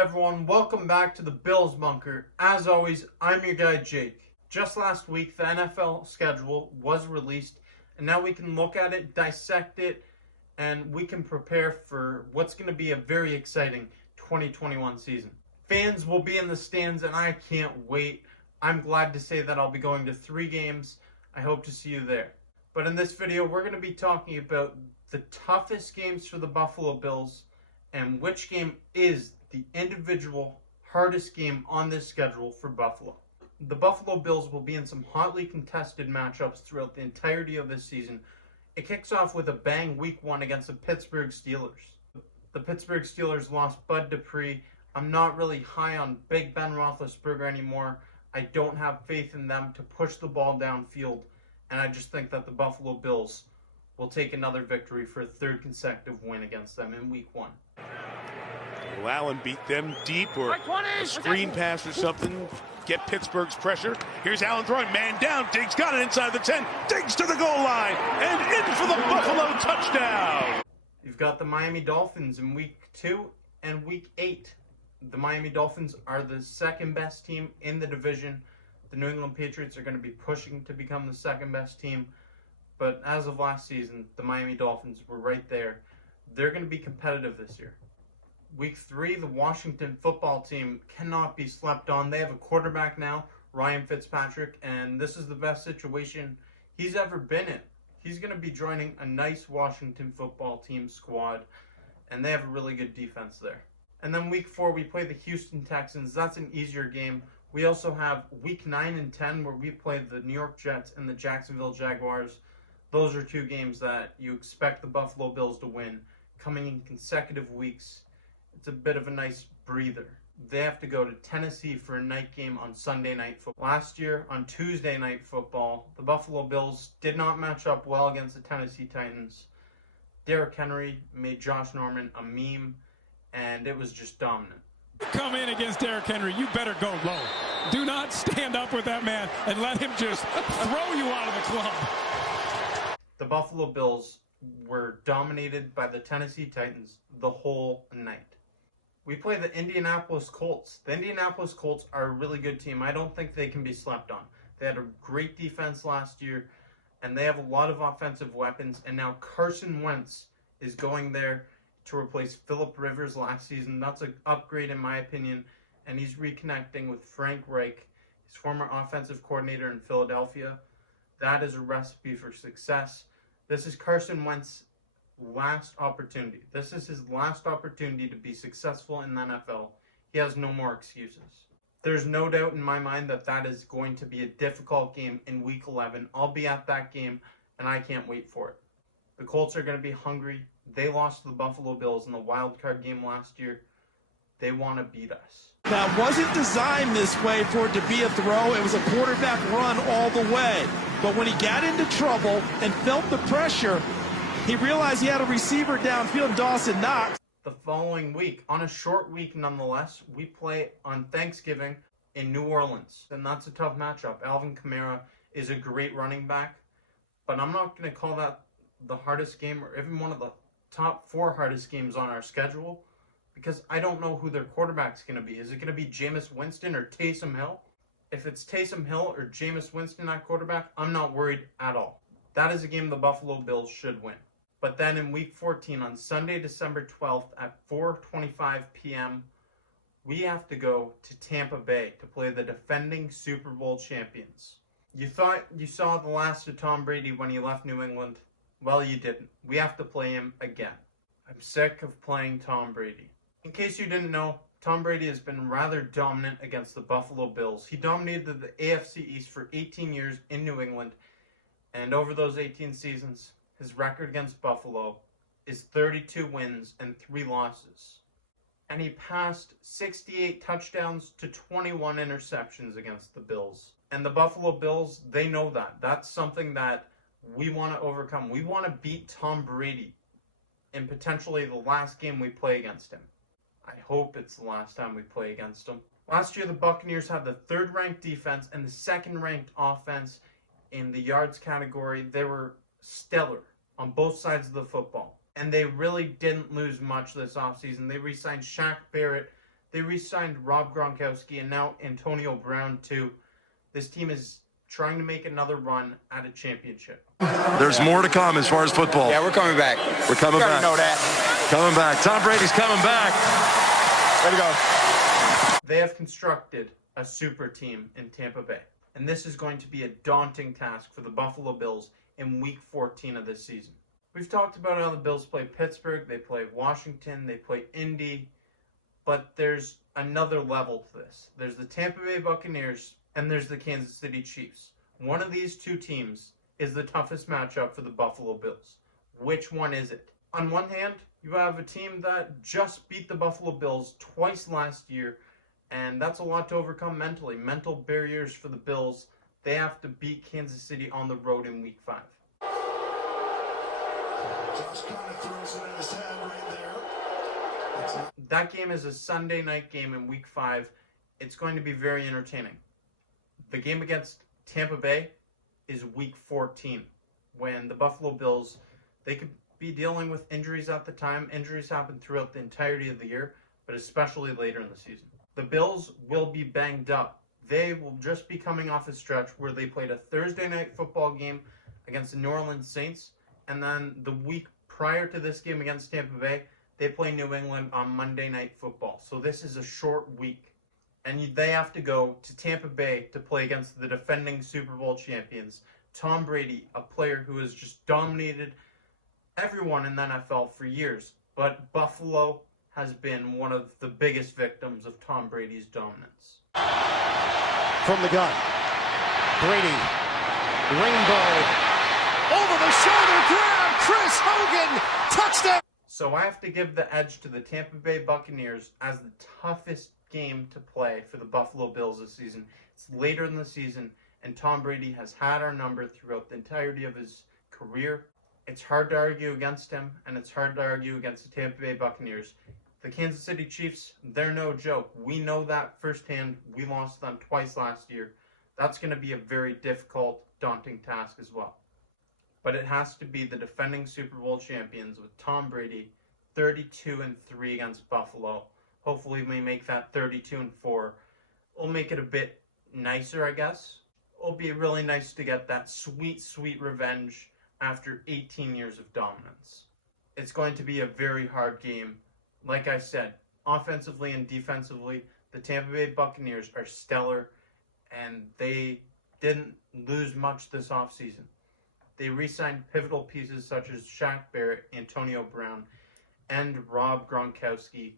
everyone? Welcome back to the Bills Bunker. As always, I'm your guy Jake. Just last week, the NFL schedule was released, and now we can look at it, dissect it, and we can prepare for what's going to be a very exciting 2021 season. Fans will be in the stands, and I can't wait. I'm glad to say that I'll be going to 3 games. I hope to see you there. But in this video, we're going to be talking about the toughest games for the Buffalo Bills and which game is the individual hardest game on this schedule for Buffalo. The Buffalo Bills will be in some hotly contested matchups throughout the entirety of this season. It kicks off with a bang week 1 against the Pittsburgh Steelers. The Pittsburgh Steelers lost Bud Dupree. I'm not really high on Big Ben Roethlisberger anymore. I don't have faith in them to push the ball downfield, and I just think that the Buffalo Bills will take another victory for a 3rd consecutive win against them in week 1. Will Allen beat them deep, or a screen pass or something? Get Pittsburgh's pressure. Here's Allen throwing, man down. Diggs got it inside the 10. Diggs to the goal line and in for the Buffalo touchdown. You've got the Miami Dolphins in week 2 and week 8. The Miami Dolphins are the 2nd best team in the division. The New England Patriots are going to be pushing to become the 2nd best team. But as of last season, the Miami Dolphins were right there. They're going to be competitive this year. Week 3, the Washington football team cannot be slept on. They have a quarterback now, Ryan Fitzpatrick, and this is the best situation he's ever been in. He's going to be joining a nice Washington football team squad, and they have a really good defense there. And then week 4, we play the Houston Texans. That's an easier game. We also have week 9 and 10 where we play the New York Jets and the Jacksonville Jaguars. Those are 2 games that you expect the Buffalo Bills to win coming in consecutive weeks. It's a bit of a nice breather. They have to go to Tennessee for a night game on Sunday Night Football. Last year, on Tuesday Night Football, the Buffalo Bills did not match up well against the Tennessee Titans. Derrick Henry made Josh Norman a meme, and it was just dominant. Come in against Derrick Henry, you better go low. Do not stand up with that man and let him just throw you out of the club. The Buffalo Bills were dominated by the Tennessee Titans the whole night. We play the Indianapolis Colts. The Indianapolis Colts are a really good team. I don't think they can be slept on. They had a great defense last year, and they have a lot of offensive weapons, and now Carson Wentz is going there to replace Phillip Rivers last season. That's an upgrade in my opinion, and he's reconnecting with Frank Reich, his former offensive coordinator in Philadelphia. That is a recipe for success. This is Carson Wentz's last opportunity. This is his last opportunity to be successful in the NFL. He has no more excuses. There's no doubt in my mind that that is going to be a difficult game in week 11. I'll be at that game, and I can't wait for it. The Colts are going to be hungry. They lost to the Buffalo Bills in the wild card game last year. They want to beat us. That wasn't designed this way for it to be a throw. It was a quarterback run all the way. But when he got into trouble and felt the pressure, he realized he had a receiver downfield, Dawson Knox. The following week, on a short week nonetheless, we play on Thanksgiving in New Orleans. And that's a tough matchup. Alvin Kamara is a great running back. But I'm not going to call that the hardest game or even one of the top 4 hardest games on our schedule, because I don't know who their quarterback's going to be. Is it going to be Jameis Winston or Taysom Hill? If it's Taysom Hill or Jameis Winston at quarterback, I'm not worried at all. That is a game the Buffalo Bills should win. But then in week 14, on Sunday, December 12th at 4:25 p.m., we have to go to Tampa Bay to play the defending Super Bowl champions. You thought you saw the last of Tom Brady when he left New England? Well, you didn't. We have to play him again. I'm sick of playing Tom Brady. In case you didn't know, Tom Brady has been rather dominant against the Buffalo Bills. He dominated the AFC East for 18 years in New England, and over those 18 seasons, his record against Buffalo is 32 wins and 3 losses. And he passed 68 touchdowns to 21 interceptions against the Bills. And the Buffalo Bills, they know that. That's something that we want to overcome. We want to beat Tom Brady in potentially the last game we play against him. I hope it's the last time we play against him. Last year, the Buccaneers had the 3rd-ranked defense and the 2nd-ranked offense in the yards category. They were stellar on both sides of the football. And they really didn't lose much this offseason. They re-signed Shaq Barrett They re-signed Rob Gronkowski and now Antonio Brown too. This team is trying to make another run at a championship. There's more to come as far as football. Yeah, we're coming back. We're coming back. Know that. Coming back. Tom Brady's coming back. Way to go. They have constructed a super team in Tampa Bay. And this is going to be a daunting task for the Buffalo Bills in Week 14 of this season. We've talked about how the Bills play Pittsburgh, they play Washington, they play Indy, but there's another level to this. There's the Tampa Bay Buccaneers and there's the Kansas City Chiefs. One of these two teams is the toughest matchup for the Buffalo Bills. Which one is it? On one hand, you have a team that just beat the Buffalo Bills twice last year, and that's a lot to overcome mentally. Mental barriers for the Bills. They have to beat Kansas City on the road in Week 5. Just kind of throws it in his head right there. That game is a Sunday night game in Week 5. It's going to be very entertaining. The game against Tampa Bay is Week 14, when the Buffalo Bills, they could be dealing with injuries at the time. Injuries happen throughout the entirety of the year, but especially later in the season. The Bills will be banged up. They will just be coming off a stretch where they played a Thursday night football game against the New Orleans Saints, and then the week prior to this game against Tampa Bay, they play New England on Monday Night Football. So this is a short week, and they have to go to Tampa Bay to play against the defending Super Bowl champions, Tom Brady, a player who has just dominated everyone in the NFL for years. But Buffalo has been one of the biggest victims of Tom Brady's dominance. From the gun, Brady, rainbow, over the shoulder grab, Chris Hogan, touchdown! So I have to give the edge to the Tampa Bay Buccaneers as the toughest game to play for the Buffalo Bills this season. It's later in the season, and Tom Brady has had our number throughout the entirety of his career. It's hard to argue against him, and it's hard to argue against the Tampa Bay Buccaneers. The Kansas City Chiefs, they're no joke. We know that firsthand. We lost them twice last year. That's going to be a very difficult, daunting task as well. But it has to be the defending Super Bowl champions with Tom Brady, 32-3 against Buffalo. Hopefully we make that 32-4. We'll make it a bit nicer, I guess. It'll be really nice to get that sweet, sweet revenge after 18 years of dominance. It's going to be a very hard game. Like I said, offensively and defensively, the Tampa Bay Buccaneers are stellar, and they didn't lose much this offseason. They re-signed pivotal pieces such as Shaq Barrett, Antonio Brown, and Rob Gronkowski.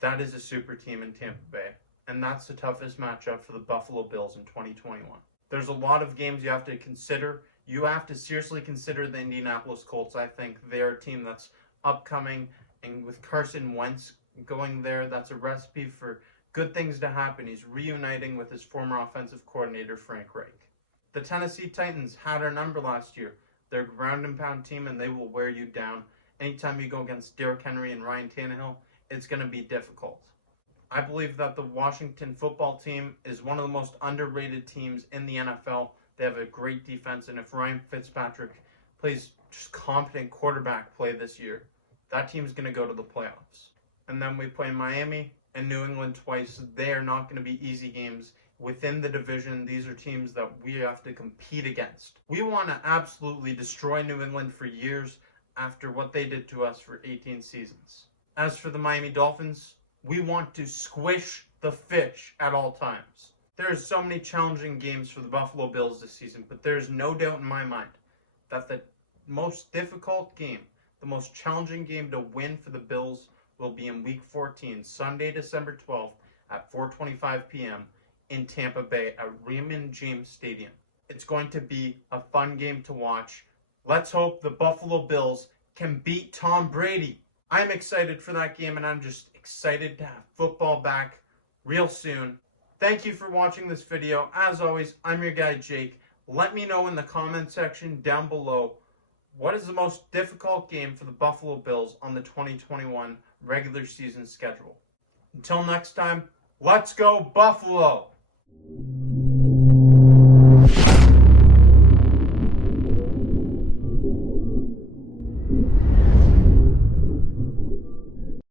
That is a super team in Tampa Bay, and that's the toughest matchup for the Buffalo Bills in 2021. There's a lot of games you have to consider. You have to seriously consider the Indianapolis Colts. I think they're a team that's upcoming, and with Carson Wentz going there, that's a recipe for good things to happen. He's reuniting with his former offensive coordinator, Frank Reich. The Tennessee Titans had our number last year. They're a ground and pound team, and they will wear you down. Anytime you go against Derrick Henry and Ryan Tannehill, it's going to be difficult. I believe that the Washington football team is one of the most underrated teams in the NFL. They have a great defense, and if Ryan Fitzpatrick plays just competent quarterback play this year, that team's going to go to the playoffs. And then we play Miami and New England twice. They are not going to be easy games. Within the division, these are teams that we have to compete against. We want to absolutely destroy New England for years after what they did to us for 18 seasons. As for the Miami Dolphins, we want to squish the fish at all times. There are so many challenging games for the Buffalo Bills this season, but there's no doubt in my mind that the most difficult game, the most challenging game to win for the Bills will be in Week 14, Sunday, December 12th at 4:25 p.m. in Tampa Bay at Raymond James Stadium. It's going to be a fun game to watch. Let's hope the Buffalo Bills can beat Tom Brady. I'm excited for that game, and I'm just excited to have football back real soon. Thank you for watching this video. As always, I'm your guy, Jake. Let me know in the comment section down below, what is the most difficult game for the Buffalo Bills on the 2021 regular season schedule? Until next time, let's go Buffalo!